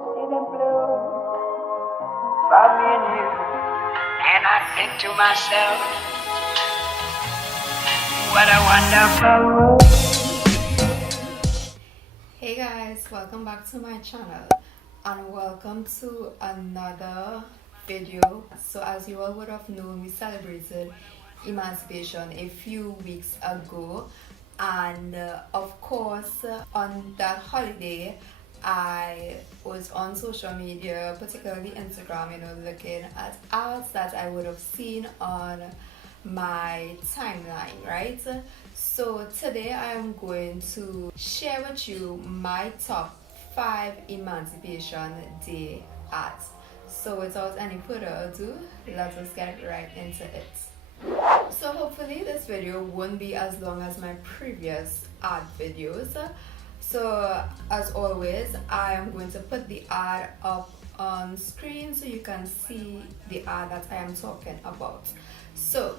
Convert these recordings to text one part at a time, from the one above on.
see the blue for me and you. And I think to myself, what a wonderful world. Hey guys, welcome back to my channel and welcome to another video. So as you all would have known, we celebrated emancipation a few weeks ago, and of course on that holiday I was on social media, particularly Instagram, looking at ads that I would have seen on my timeline, right? So today I am going to share with you my top 5 Emancipation Day ads. So without any further ado, let us get right into it. So hopefully this video won't be as long as my previous ad videos. So as always, I am going to put the ad up on screen so you can see the ad that I am talking about. So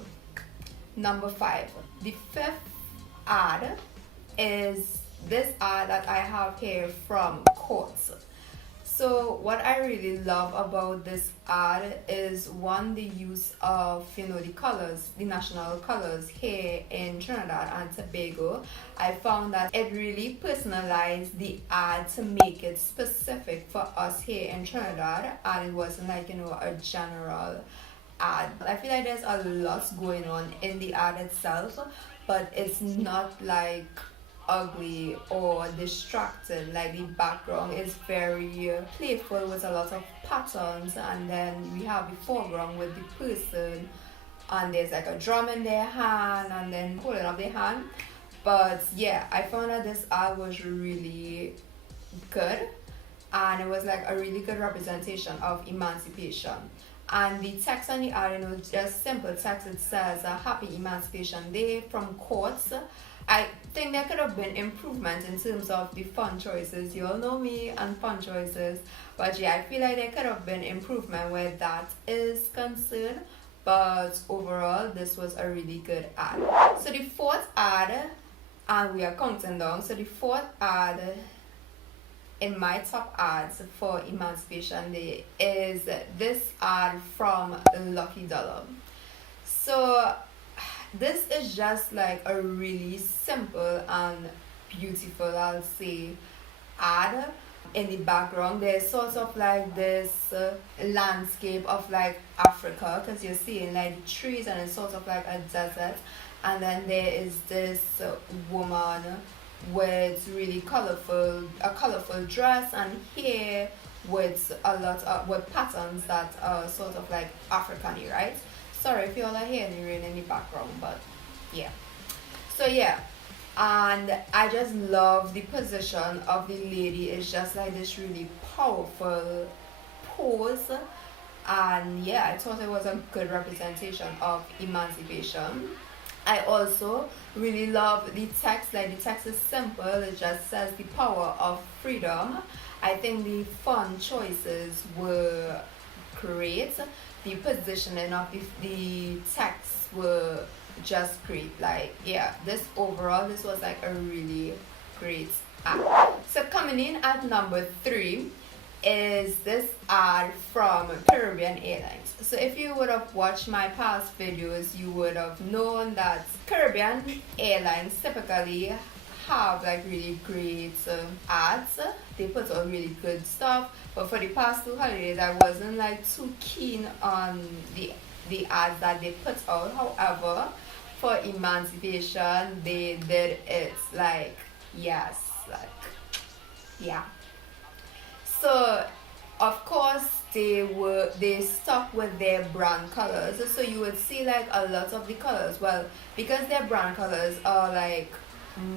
number 5, the 5th ad is this ad that I have here from Quartz. So what I really love about this ad is, one, the use of the colors, the national colors here in Trinidad and Tobago. I found that it really personalized the ad to make it specific for us here in Trinidad, and it wasn't like a general ad. I feel like there's a lot going on in the ad itself, but it's not like ugly or distracting. Like, the background is very playful with a lot of patterns, and then we have the foreground with the person, and there's like a drum in their hand and then holding up their hand. But yeah, I found that this ad was really good, and it was like a really good representation of emancipation. And the text on the ad, just simple text. It says Happy Emancipation Day from Quartz. I think there could have been improvement in terms of the font choices. You all know me and font choices, but yeah, I feel like there could have been improvement where that is concerned. But overall, this was a really good ad. So the 4th ad, and we are counting down. So the 4th ad in my top ads for Emancipation Day is this ad from Lucky Dollar. So this is just like a really simple and beautiful, I'll say, ad. In the background there's sort of like this landscape of like Africa, because you're seeing like the trees, and it's sort of like a desert, and then there is this woman with really a colorful dress and hair with a lot of with patterns that are sort of like African-y, right? Sorry if you all are hearing the rain in the background, but yeah. So yeah, and I just love the position of the lady. It's just like this really powerful pose, and yeah, I thought it was a good representation of emancipation. I also really love the text. Like, the text is simple. It just says the power of freedom. I think the font choices were great. The positioning of the text were just great. Like, yeah, this was like a really great ad. So coming in at number 3 is this ad from Caribbean Airlines. So if you would have watched my past videos, you would have known that Caribbean Airlines typically have like really great ads. They put out really good stuff, but for the past 2 holidays I wasn't like too keen on the ads that they put out. However, for Emancipation they did it like, yes, like, yeah. So of course they stuck with their brand colors, so you would see like a lot of the colors, well, because their brand colors are like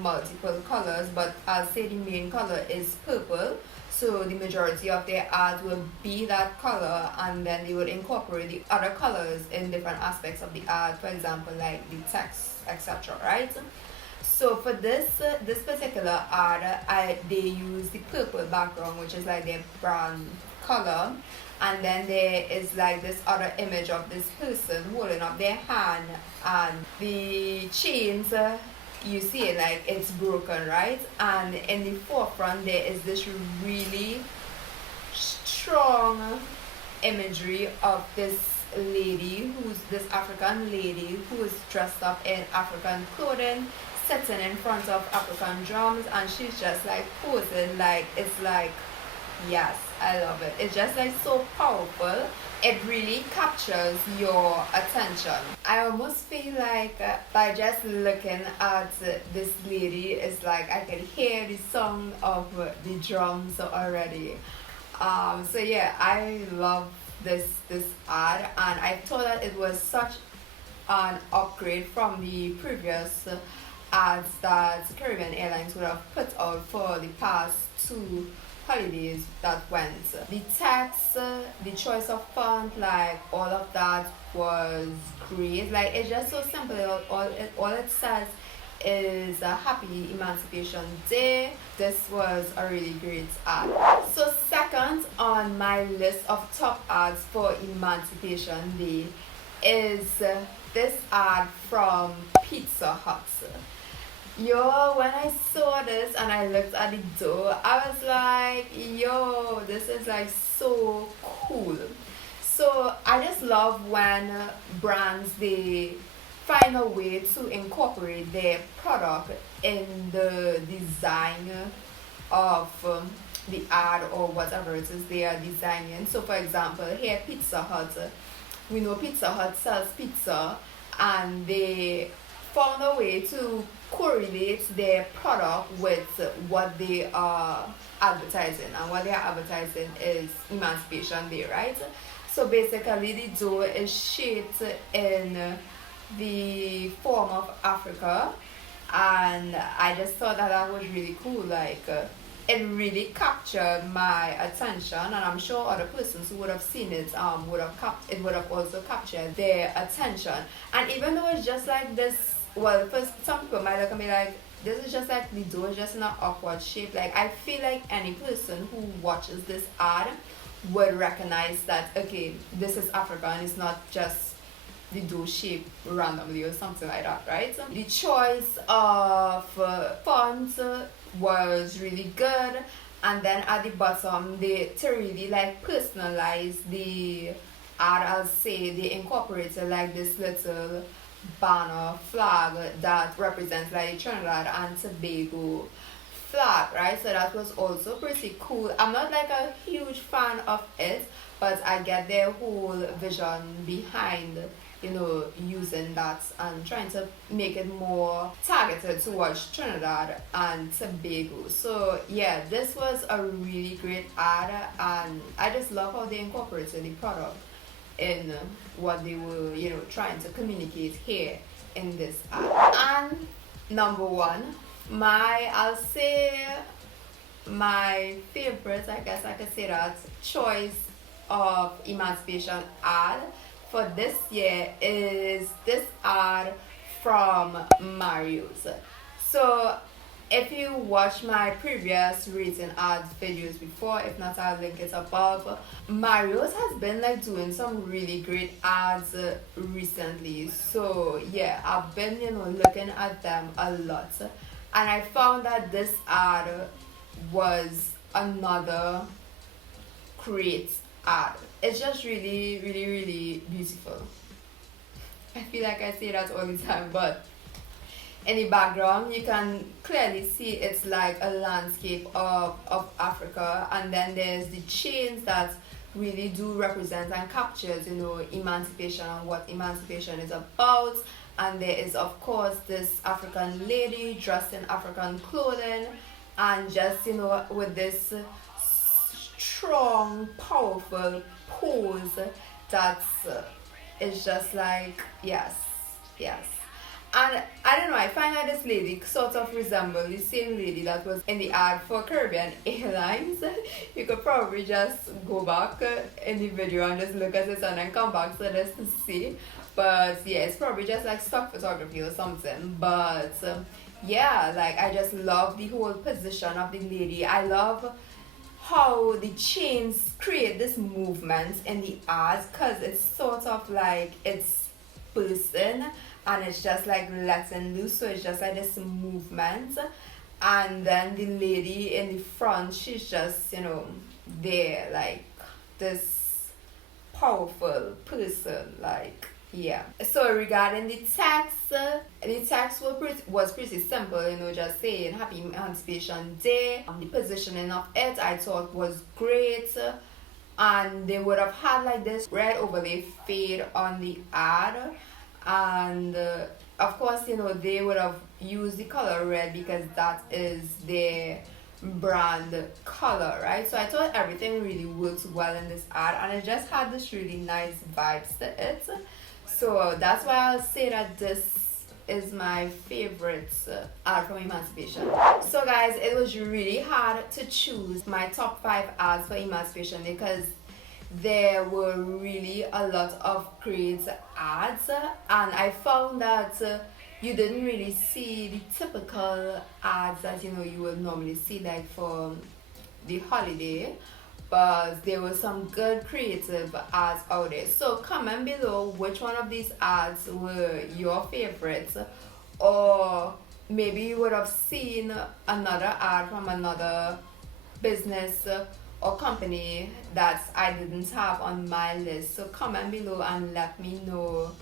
multiple colors, but I'll say the main color is purple, so the majority of their ads will be that color, and then they would incorporate the other colors in different aspects of the ad, for example like the text, etc., right? So for this particular ad, they use the purple background, which is like their brand color, and then there is like this other image of this person holding up their hand, and the chains, you see it like it's broken, right? And in the forefront there is this really strong imagery of this African lady who is dressed up in African clothing, sitting in front of African drums, and she's just like posing. Like, it's like, yes, I love it. It's just like so powerful. It really captures your attention. I almost feel like by just looking at this lady, it's like I can hear the song of the drums already. So yeah, I love this ad, and I thought that it was such an upgrade from the previous ads that Caribbean Airlines would have put out for the past two holidays that went. The text, the choice of font, like all of that was great. Like, it's just so simple. All it says is a happy Emancipation Day. This was a really great ad. So second on my list of top ads for Emancipation Day is this ad from Pizza Hut. Yo, when I saw this and I looked at the door, I was like, yo, this is like so cool. So I just love when brands, they find a way to incorporate their product in the design of the ad or whatever it is they are designing. So for example, here Pizza Hut, we know Pizza Hut sells pizza, and they found a way to correlate their product with what they are advertising, and what they are advertising is Emancipation Day, right? So basically the door is shaped in the form of Africa, and I just thought that that was really cool. Like, it really captured my attention, and I'm sure other persons who would have seen it would have also captured their attention. And even though it's just like this, well, first some people might look at me like, this is just like the door is just in an awkward shape. Like, I feel like any person who watches this ad would recognize that, okay, this is Africa and it's not just the door shape randomly or something like that, right? The choice of font was really good, and then at the bottom they to really like personalize the ad, I'll say they incorporated like this little banner flag that represents like Trinidad and Tobago flag, right? So that was also pretty cool. I'm not like a huge fan of it, but I get their whole vision behind, you know, using that and trying to make it more targeted towards Trinidad and Tobago. So yeah, this was a really great ad, and I just love how they incorporated the product in what they were, you know, trying to communicate here in this ad. And number one, I'll say my favorite, I guess I could say that, choice of Emancipation ad for this year is this ad from Mario's. So if you watch my previous rating ads videos before, if not, I'll link it above. Mario's has been like doing some really great ads recently. So yeah, I've been, you know, looking at them a lot, and I found that this ad was another great ad. It's just really, really, really beautiful. I feel like I say that all the time, but in the background you can clearly see it's like a landscape of Africa, and then there's the chains that really do represent and captures, you know, emancipation and what emancipation is about. And there is of course this African lady dressed in African clothing, and just, you know, with this strong, powerful pose that's it's just like, yes. And I don't know, I find that this lady sort of resembles the same lady that was in the ad for Caribbean Airlines. You could probably just go back in the video and just look at this and then come back to this to see. But yeah, it's probably just like stock photography or something. But yeah, like, I just love the whole position of the lady. I love how the chains create this movement in the ads, because it's sort of like it's bursting and it's just like letting loose, so it's just like this movement. And then the lady in the front, she's just, you know, there, like, this powerful person, like, yeah. So regarding the text was pretty simple, just saying Happy Emancipation Day. The positioning of it I thought was great, and they would have had like this red overlay fade on the ad, and of course, they would have used the color red because that is their brand color, right? So I thought everything really worked well in this ad, and it just had this really nice vibes to it. So that's why I'll say that this is my favorite ad from Emancipation. So guys, it was really hard to choose my top 5 ads for Emancipation because there were really a lot of great ads, and I found that you didn't really see the typical ads that you would normally see, like for the holiday, but there were some good creative ads out there. So comment below which one of these ads were your favorites, or maybe you would have seen another ad from another business or company that I didn't have on my list. So comment below and let me know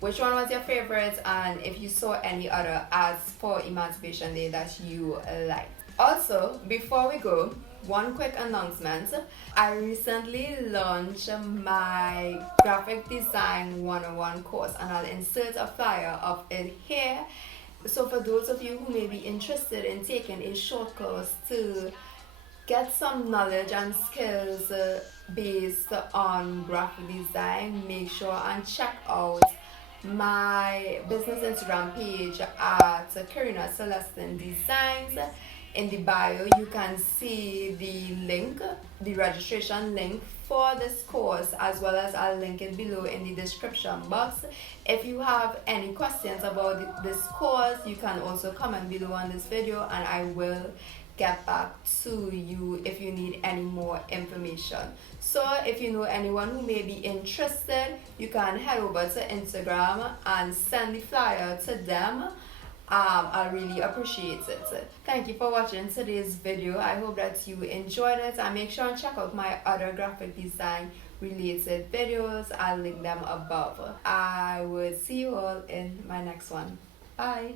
which one was your favorite, and if you saw any other ads for Emancipation Day that you liked. Also, before we go, one quick announcement. I recently launched my graphic design 101 course, and I'll insert a flyer of it here. So for those of you who may be interested in taking a short course to get some knowledge and skills based on graphic design, make sure and check out my business Instagram page at Karina Celestine Designs. In the bio you can see the link, the registration link for this course, as well as I'll link it below in the description box. If you have any questions about this course, you can also comment below on this video and I will get back to you if you need any more information. So if you know anyone who may be interested, you can head over to Instagram and send the flyer to them. I really appreciate it. Thank you for watching today's video. I hope that you enjoyed it, and make sure and check out my other graphic design related videos. I'll link them above. I will see you all in my next one. Bye.